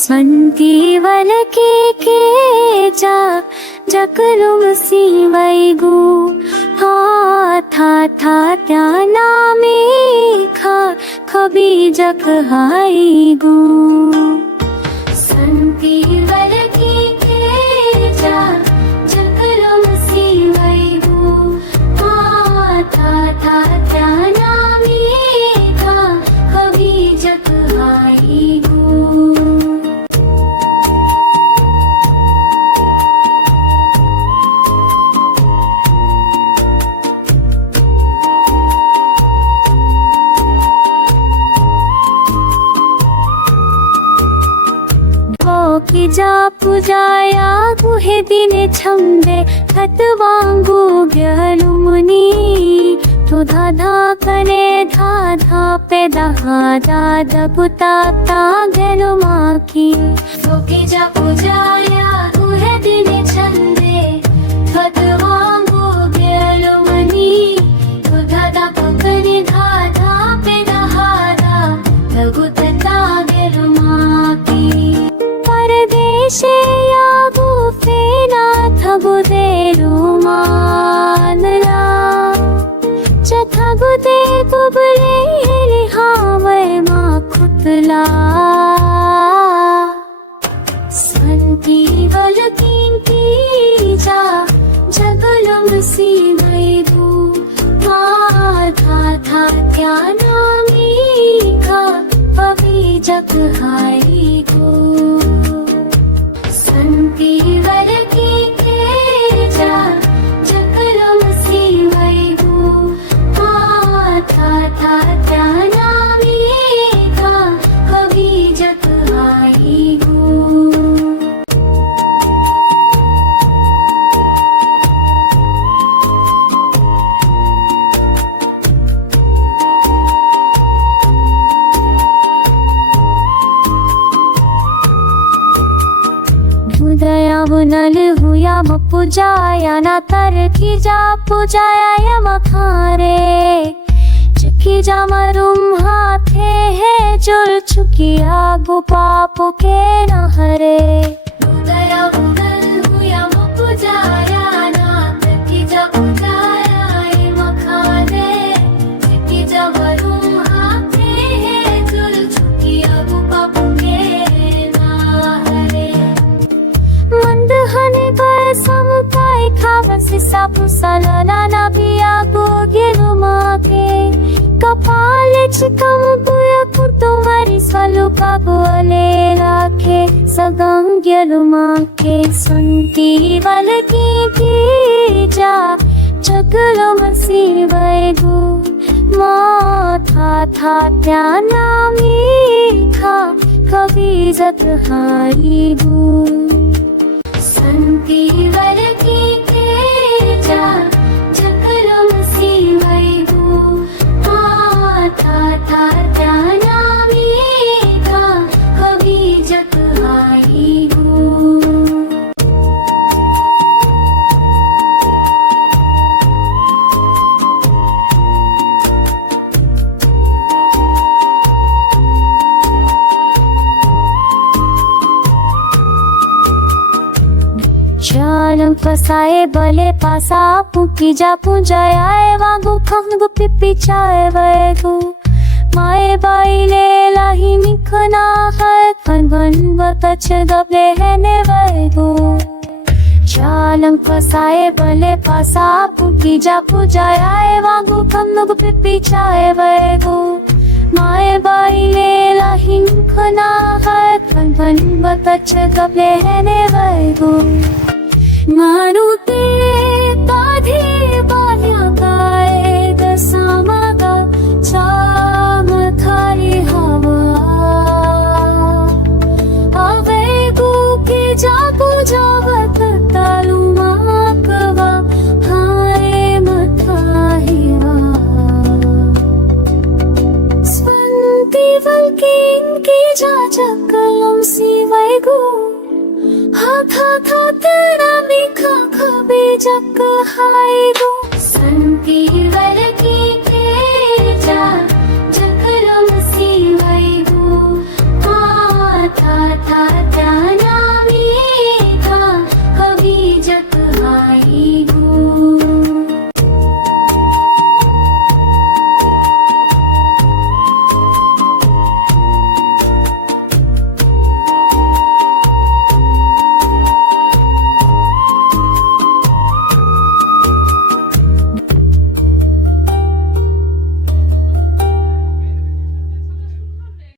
स्वन्तीवल के जा जकलुम सीवैगु हा था त्या नामे खबी जक हाईगु स्वन्तीवल के जा जकलुम सीवैगु हा था त्या नामे खबी जक हाईगु की जा पूजाया गुहे दिने छंबे खतवांगु ग्यलुमुनी तो धाधा कने धाधा पे दहा दादा पुता ता गेलुमा की तो की जा पूजाया गुहे दिने छंबे खतवांगु ग्यलुमुनी तो धाधा कने धाधा पे दहा दादा पुता गेलुमा की परदेशे यागु फेना थबुदेरु मानला चथबुदे कुबले लिहावे मा खुतला स्वन्तीवल की जा जगलुम सीवैगु हा था त्या नामे खबी जक हाईगु स्वन्तीवल के जा जकलुम सीवैगु हा था त्या नामे खबी जक हाईगु दया बुनल हुआ पूजाया ना तर की जा पूजाया या मखारे चुकी जा मरुम हाथे है जुल चुकिया गुपापु के नहरे दया बुनल हुआ पूजाया ना तर की जा पूजाया या मखारे चुकी जा मरुम हाथे है जुल चुकिया गुपापु के मंद हने पर समुदाय खावन सिसा पुसला ना बिया गोगिलु माके कपाल चिकम बुया कुतुमारी स्वलुका बोले राखे सगम गेलु माके स्वन्तीवल की जा जगलुम सीवैगु मा था त्या नामे खबी जक हाईगु स्वन्तीवल के जा जकलुम सीवैगु हा था त्या नामे खबी जक हाईगु चालम फसाए बले पासा पुकी जा पूजाए वागु खंगु पिपी चाए वैगु माए बाइले लाही निखना है फन बतच दबले है ने वैगु चालम फसाए बले पासा पुकी जा पूजाए वागु खंगु पिपी चाए वैगु माए बाइले लाही निखना है फन बतच दबले है ने वैगु मारुते ताधे बाल्या गाए दसामगा चाम थारी हवा आवेगु के जागु जावत तालु माकवा हाय मथाहिवा स्वन्तीवल की जा जकलुम सीवैगु हा था त्या नामे खबी जक हाईगु स्वन्तीवल